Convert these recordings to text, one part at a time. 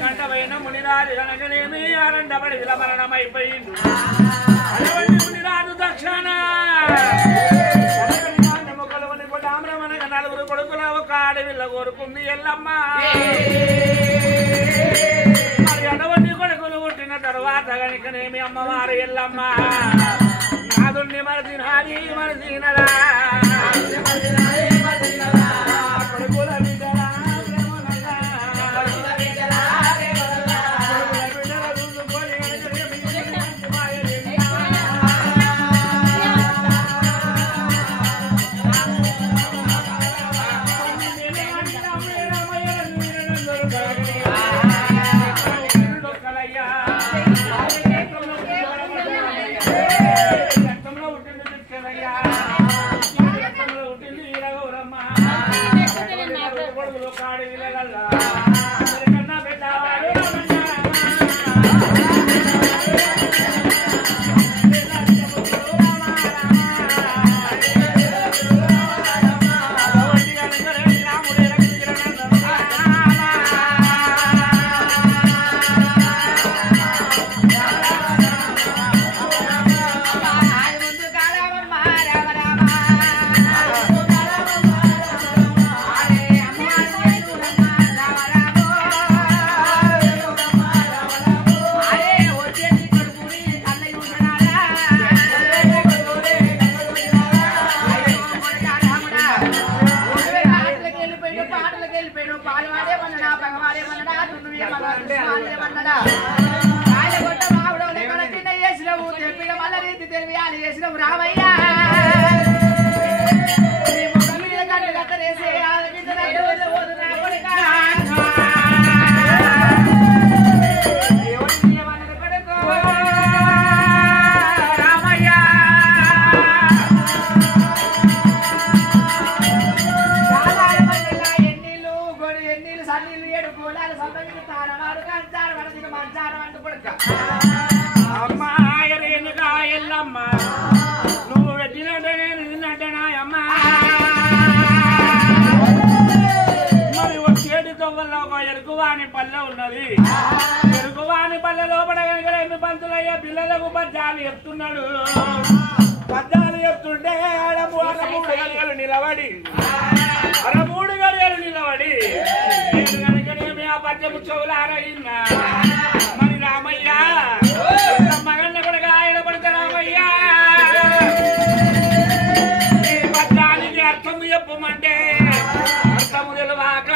కంటమైన మునిరాజు కనకనేమి ఆనందపడి విలమరణమైపోయింది మునిరాజు దక్షిణ నలుగురు కొడుకుల ఒక ఆడవిల్ల కోరుకుంది ఎల్లమ్మ మరి అటువంటి కొడుకులు పుట్టిన తరువాత కనుకనేమి అమ్మవారు ఎల్లమ్మ నాదుండి మరచినాది మరచినరా కొడుకుల పల్లె ఉన్నది ఎరుగువాని పల్లె లోపల కనుక పంతులయ్య పిల్లలకు పద్యాలు చెప్తున్నాడు పద్యాలు చెప్తుంటే మూడు గడియలు నిలబడి నేను కనుకనేమి ఆ పద్యము చెవులారగిన్నా మరి రామయ్య మగన్న కూడా ఆయన పడితే రామయ్య ఈ పద్యానికి అర్థము చెప్పమంటే అర్థము తెలివాక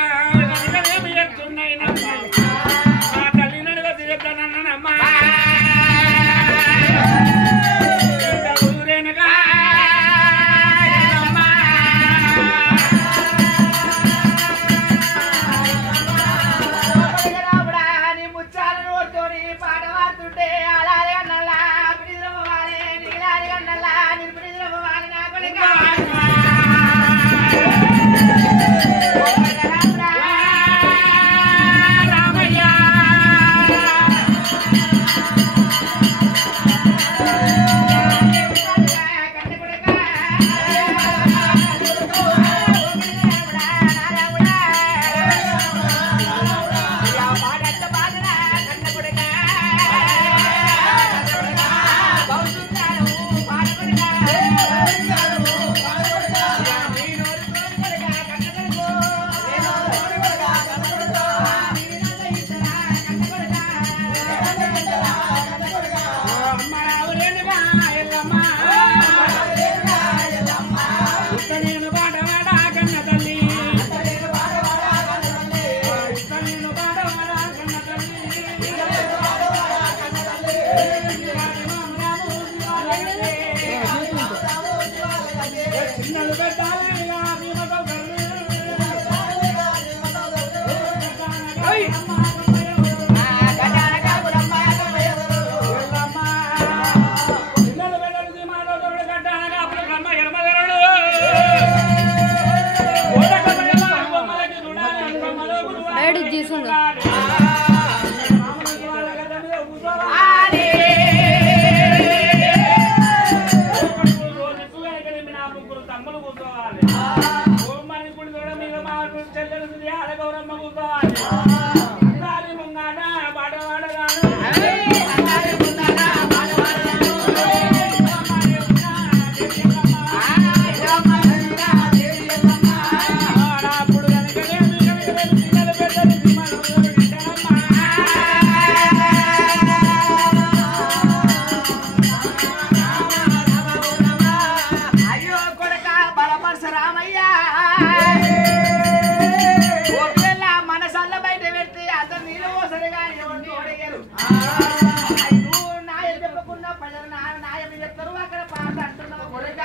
నువ్వు నాయం చెప్పకుండా ప్రజలు నాయం చెప్తారు అక్కడ పాట అంటున్నావు కొడుక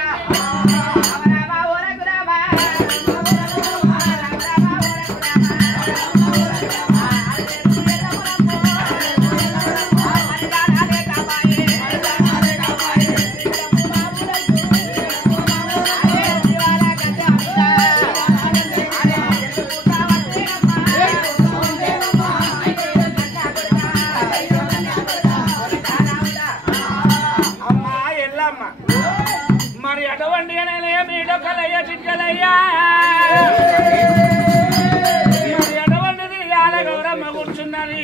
మరి అటువంటి మీడొక్కలయ్యా చిట్కలయ్యా మరి అటువంటిది ఆల గౌరమ్మ కూర్చున్నది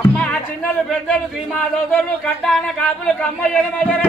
అమ్మ చిన్నలు పెద్దలు ధీమాదోదరులు కట్టాన కాపులు కమ్మయ్యలు మొదలు